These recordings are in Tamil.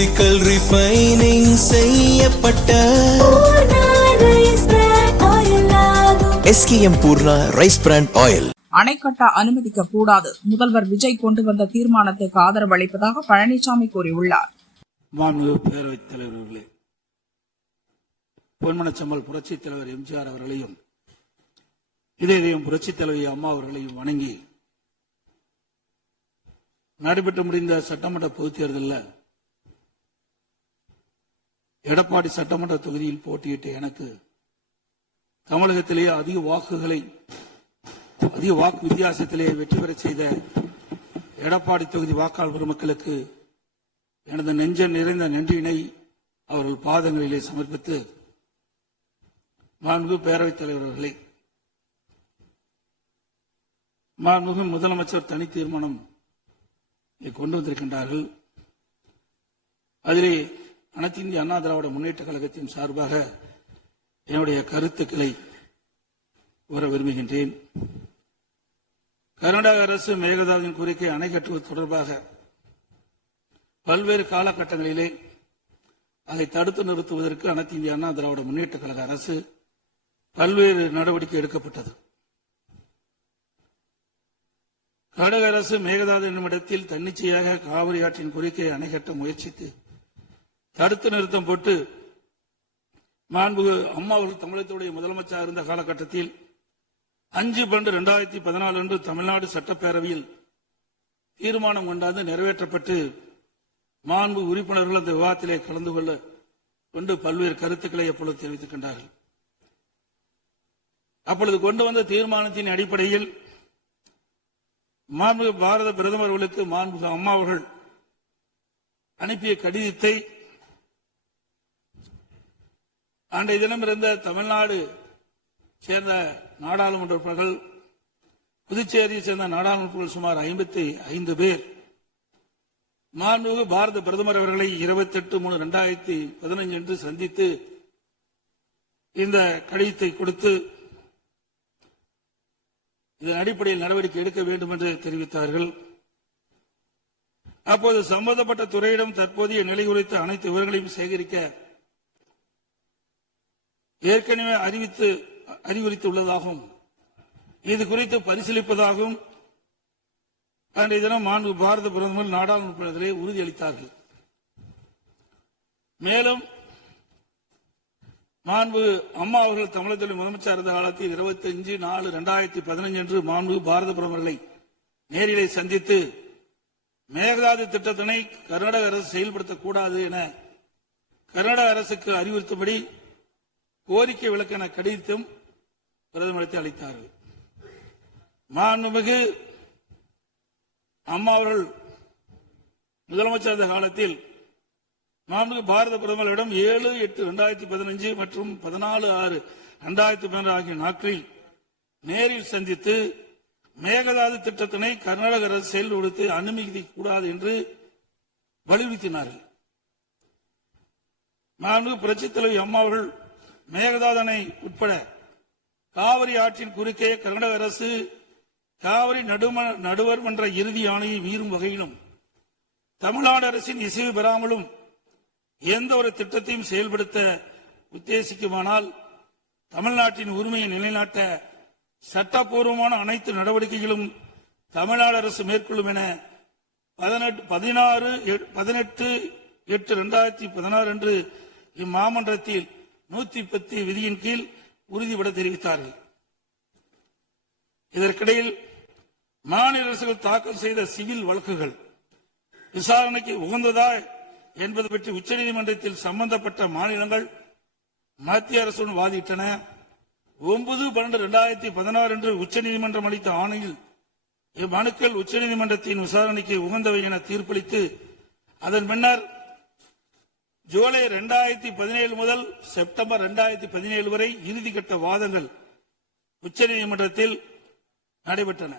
பிசிக்கல் ரிஃபைனிங் செய்யப்பட்ட SKM Poorna rice brand oil. அணை கட்ட அனுமதிக்க கூடாது, முதல்வர் விஜய் கொண்டு வந்த தீர்மானத்துக்கு ஆதரவு அளிப்பதாக பழனிசாமி கூறியுள்ளார். பேரவைத் தலைவர்களே, பொன்மனச்சம்பல் புரட்சித் தலைவர் எம்ஜிஆர் அவர்களையும் இதயம் புரட்சித் தலைவி அம்மா அவர்களையும் வணங்கி நடைபெற்று முடிந்த சட்டமன்ற பொதுத் தேர்தலில் எடப்பாடி சட்டமன்ற தொகுதியில் போட்டியிட்ட எனக்கு தமிழகத்திலேயே அதிக வாக்கு வித்தியாசத்திலேயே வெற்றி பெற செய்த எடப்பாடி தொகுதி வாக்காளர் பெருமக்களுக்கு எனது நெஞ்ச நிறைந்த நன்றியினை அவர்கள் பாதங்களிலே சமர்ப்பித்து, மாண்புமிகு பேரவைத் தலைவர்களே, மாண்புமிகு முதலமைச்சர் தனி தீர்மானம் கொண்டு வந்திருக்கின்றார்கள். அதிலே அனைத்து இந்திய அண்ணா திராவிட முன்னேற்ற கழகத்தின் சார்பாக என்னுடைய கருத்துக்களை கூற விரும்புகின்றேன். கர்நாடக அரசு மேகதாதுவின் கோரிக்கை அணை கட்டுவது தொடர்பாக பல்வேறு காலகட்டங்களிலே அதை தடுத்து நிறுத்துவதற்கு அனைத்து இந்திய அண்ணா திராவிட முன்னேற்ற கழக அரசு பல்வேறு நடவடிக்கை எடுக்கப்பட்டது. கர்நாடக அரசு மேகதாது என்னும் இடத்தில் தன்னிச்சையாக காவிரி ஆற்றின் கோரிக்கையை அணை கட்ட முயற்சித்து தடுத்து நிறுத்தம் போட்டு மாண்புமிகு அம்மா அவர்கள் தமிழகத்துடைய முதலமைச்சராக இருந்த காலகட்டத்தில் 5/12/2014 அன்று தமிழ்நாடு சட்டப்பேரவையில் தீர்மானம் கொண்டாந்து நிறைவேற்றப்பட்டு மாண்பு உறுப்பினர்கள் அந்த விவாதத்திலே கலந்து கொண்டு பல்வேறு கருத்துக்களை அப்பொழுது தெரிவித்திருக்கின்றார்கள். அப்பொழுது கொண்டு வந்த தீர்மானத்தின் அடிப்படையில் மாண்புமிகு பாரத பிரதமர் அவர்களுக்கு மாண்புமிகு அம்மா அவர்கள் அனுப்பிய கடிதத்தை அன்றைய தினம் இருந்த தமிழ்நாடு சேர்ந்த நாடாளுமன்ற உறுப்பினர்கள், புதுச்சேரியை சேர்ந்த நாடாளுமன்ற உறுப்பினர்கள் சுமார் 55 பேர் மாண்புமிகு பாரத பிரதமர் அவர்களை 28/3/2015 அன்று சந்தித்து இந்த கடிதத்தை கொடுத்து இதன் அடிப்படையில் நடவடிக்கை எடுக்க வேண்டும் என்று தெரிவித்தார்கள். அப்போது சம்பந்தப்பட்ட துறையிடம் தற்போதைய நிலை குறித்த அனைத்து விவரங்களையும் சேகரிக்க ஏற்கனவே அறிவுறுத்தியுள்ளதாகவும் இது குறித்து பரிசீலிப்பதாகவும் அன்றைய தினம் மாண்பு பாரத பிரதமர் நாடாளுமன்றத்திலே உறுதியளித்தார்கள். மேலும் மாண்பு அம்மா அவர்கள் தமிழகத்தில் முதலமைச்சர் இருந்த காலத்தில் 25/4/2015 அன்று மாண்பு பாரத பிரதமர்களை நேரிலே சந்தித்து மேகதாது திட்டத்தினை கர்நாடக அரசு செயல்படுத்தக்கூடாது என கர்நாடக அரசுக்கு அறிவுறுத்தும்படி கோரிக்கை விளக்க கடிதம் பிரதமருக்கு அளித்தார்கள். மாண்புமிகு அம்மா அவர்கள் முதலமைச்சர் இருந்த காலத்தில் மாண்புமிகு பாரத பிரதமரிடம் 7/8/2015 மற்றும் 14/6/2016 ஆகிய நாட்களில் நேரில் சந்தித்து மேகதாது திட்டத்தினை கர்நாடக அரசு செயல்படுத்த அனுமதிக்க கூடாது என்று வலியுறுத்தினார்கள். மாண்புமிகு புரட்சித் தலைவி அம்மா அவர்கள் மேகதாது அணை உட்பட காவிரி ஆற்றின் குறுக்கே கர்நாடக அரசு காவிரி நடுவர் மன்ற இறுதி ஆணையை மீறும் வகையிலும் தமிழ்நாடு அரசின் இசைவு பெறாமலும் எந்த ஒரு திட்டத்தையும் செயல்படுத்த உத்தேசிக்குமானால் தமிழ்நாட்டின் உரிமையை நிலைநாட்ட சட்டப்பூர்வமான அனைத்து நடவடிக்கைகளும் தமிழ்நாடு அரசு மேற்கொள்ளும் என 18/8/2016 அன்று இம்மாமன்றத்தில் 110 விதியின் கீழ் உறுதிபட தெரிவித்தார்கள். இதற்கிடையில் மாநில அரசுகள் தாக்கல் செய்த சிவில் வழக்குகள் விசாரணைக்கு உகந்ததா என்பது பற்றி உச்சநீதிமன்றத்தில் சம்பந்தப்பட்ட மாநிலங்கள் மத்திய அரசுடன் வாதிட்டன. 9/12/2016 அன்று உச்சநீதிமன்றம் அளித்த ஆணையில் இம்மனுக்கள் உச்சநீதிமன்றத்தின் விசாரணைக்கு உகந்தவை என தீர்ப்பளித்து அதன் பின்னர் ஜூலை 2017 முதல் செப்டம்பர் 2017 வரை இறுதிக்கட்ட வாதங்கள் உச்சநீதிமன்றத்தில் நடைபெற்றன.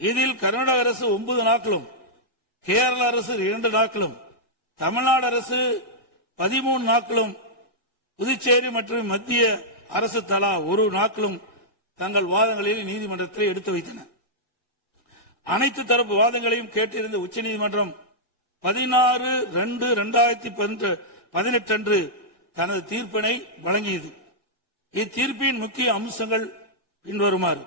இதில் கர்நாடக அரசு 9 நாட்களும், கேரள அரசு 2 நாட்களும், தமிழ்நாடு அரசு 13 நாட்களும், புதுச்சேரி மற்றும் மத்திய அரசு தலா 1 நாட்களும் தங்கள் வாதங்களில் நீதிமன்றத்தில் எடுத்து வைத்தன. அனைத்து தரப்பு வாதங்களையும் கேட்டிருந்த உச்சநீதிமன்றம் 16/2/2018 அன்று தனது தீர்ப்பினை வழங்கியது. இத்தீர்ப்பின் முக்கிய அம்சங்கள் பின்வருமாறு: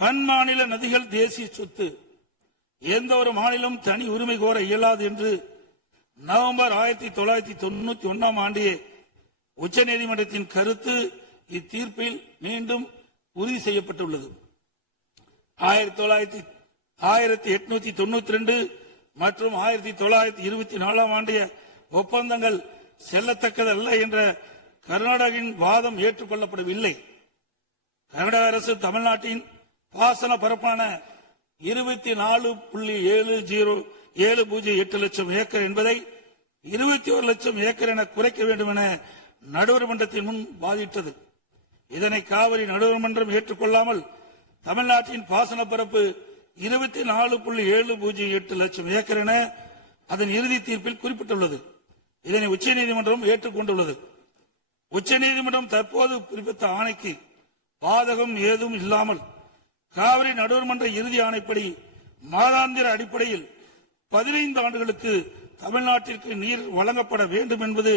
பன்மாநில நதிகள் தேசிய சொத்து, எந்த ஒரு மாநிலம் தனி உரிமை கோர இயலாது என்று நவம்பர் 1991 ஆண்டு உச்சநீதிமன்றத்தின் கருத்து இத்தீர்ப்பில் மீண்டும் உறுதி செய்யப்பட்டுள்ளது. 1892 மற்றும் 1924 ஆண்டிய ஒப்பந்தங்கள் செல்லத்தக்கதல்ல என்ற கர்நாடகின் வாதம் ஏற்றுக்கொள்ளப்படவில்லை. கர்நாடக அரசு தமிழ்நாட்டின் பாசன பரப்பான 24.708 லட்சம் ஏக்கர் என்பதை 21 லட்சம் ஏக்கர் என குறைக்க வேண்டும் என நடுவர் மன்றத்தின் முன் வாதிட்டது. இதனை காவிரி நடுவர் மன்றம் ஏற்றுக்கொள்ளாமல் தமிழ்நாட்டின் பாசன பரப்பு 24.708 லட்சம் ஏக்கர் என அதன் இறுதி தீர்ப்பில் குறிப்பிட்டுள்ளது. இதனை உச்சநீதிமன்றம் ஏற்றுக்கொண்டுள்ளது. உச்சநீதிமன்றம் தற்போது பிறப்பித்த ஆணைக்கு பாதகம் ஏதும் இல்லாமல் காவிரி நடுவர்மன்ற இறுதி ஆணைப்படி மாதாந்திர அடிப்படையில் 15 ஆண்டுகளுக்கு தமிழ்நாட்டிற்கு நீர் வழங்கப்பட வேண்டும் என்பது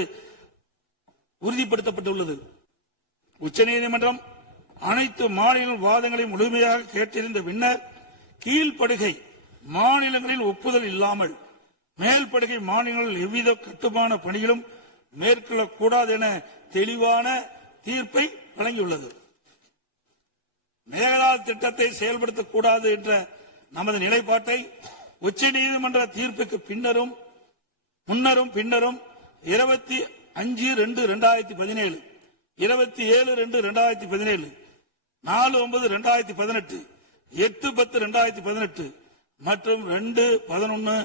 உறுதிப்படுத்தப்பட்டுள்ளது. உச்சநீதிமன்றம் அனைத்து மாநில வாதங்களையும் முழுமையாக கேட்டிருந்த பின்னர் கீழ்ப்படுகை மாநிலங்களில் ஒப்புதல் இல்லாமல் மேல்படுகை மாநிலங்கள் எவ்வித கட்டுமான பணிகளும் மேற்கொள்ளக்கூடாது என தெளிவான தீர்ப்பை வழங்கியுள்ளது. மேகதாது திட்டத்தை செயல்படுத்தக்கூடாது என்ற நமது நிலைப்பாட்டை உச்சநீதிமன்ற தீர்ப்புக்கு முன்னரும் பின்னரும் 25/2/2017, 27/2/2017, 4/9/2018, 8/10/2018 மற்றும் 2/11